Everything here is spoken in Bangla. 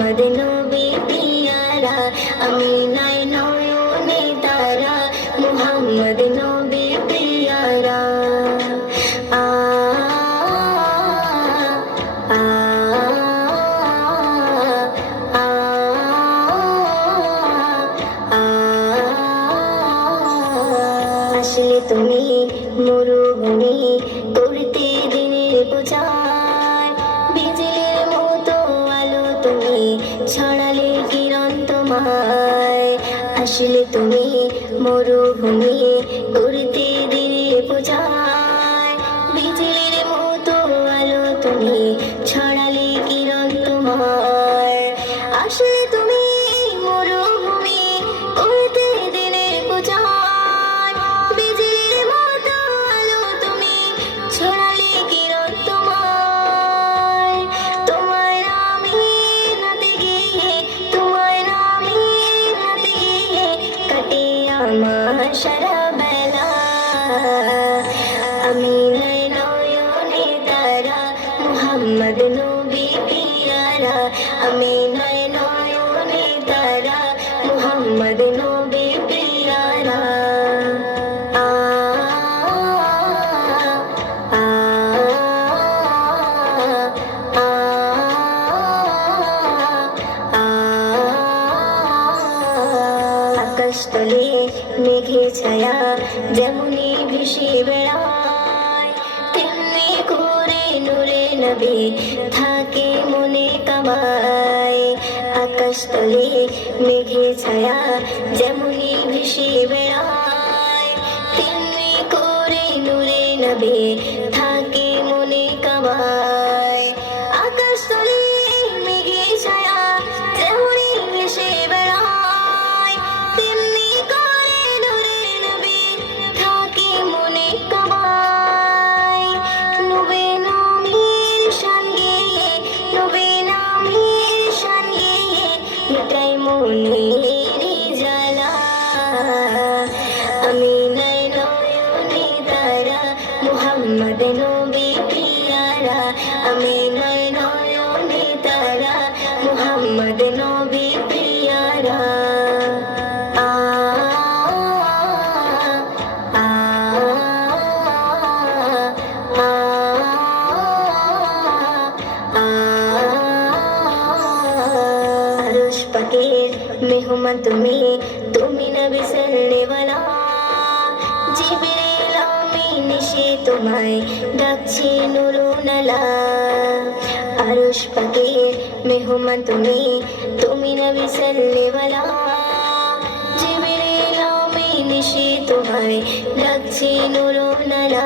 মুহাম্মদ নবী পিয়ারা আমিনায় নয়নে তারা মুহাম্মদ নবী পিয়ারা আ আ আ আসলে তুমি মরুভূমি করতে দিনের প্রচার বিজলির মতো আলো তুমি ছড়ালে কিরণ তোমায় আসলে তুমি মরুভূমি করতে দিনের প্রচার বিজলির মতো আলো তুমি ছড়ালে কিরণ তোমায় আসলে তুমি মরুভূমি করতে দিনের প্রচার বিজলির মতো আলো তুমি ছড়ালে কিরণ তোমায় তোমায় নামে নাতে গিয়ে তোমায় নামে নাতে গিয়ে কাটে আমার সারা বেলা আমিনায় নয়নে তারা মুহাম্মদ নবী পিয়ারা আমিনায় নয়নে তারা মুহাম্মদ নবী পিয়ারা আ আ আকাশতলে মেঘের ছায়া যেমনি ভেসে বেড়ায় তেমনি করে নূরে নবী থাকে মনে কামায় আকাশতলে মেঘের ছায়া যেমনি ভেসে বেড়ায় তেমনি করে নূরে নবী থাকে মনে কামায় আকাশতলে মেঘের ছায়া যেমনি ভেসে বেড়ায় তেমনি করে নূরে নবী থাকে মনে কামায় নবী নামের শান গেয়ে নবী নামের শান গেয়ে মিটাই মনের জ্বালা আমিনায় নয়নে তারা মুহাম্মদ নবী পিয়ারা আমিনায় নয়নে তারা মুহাম্মদ নবী পিয়ারা আ আ আরশ পাকের মেহমান তুমি তুমি নবী সাল্লেওয়ালা জিবরিল আমিন এসে তোমায় ডাকছে নুরুনালা আরশ পাকের মেহমান তুমি তুমি নবী সাল্লেওয়ালা জিবরিল আমিন এসে তোমায় ডাকছে নুরুনালা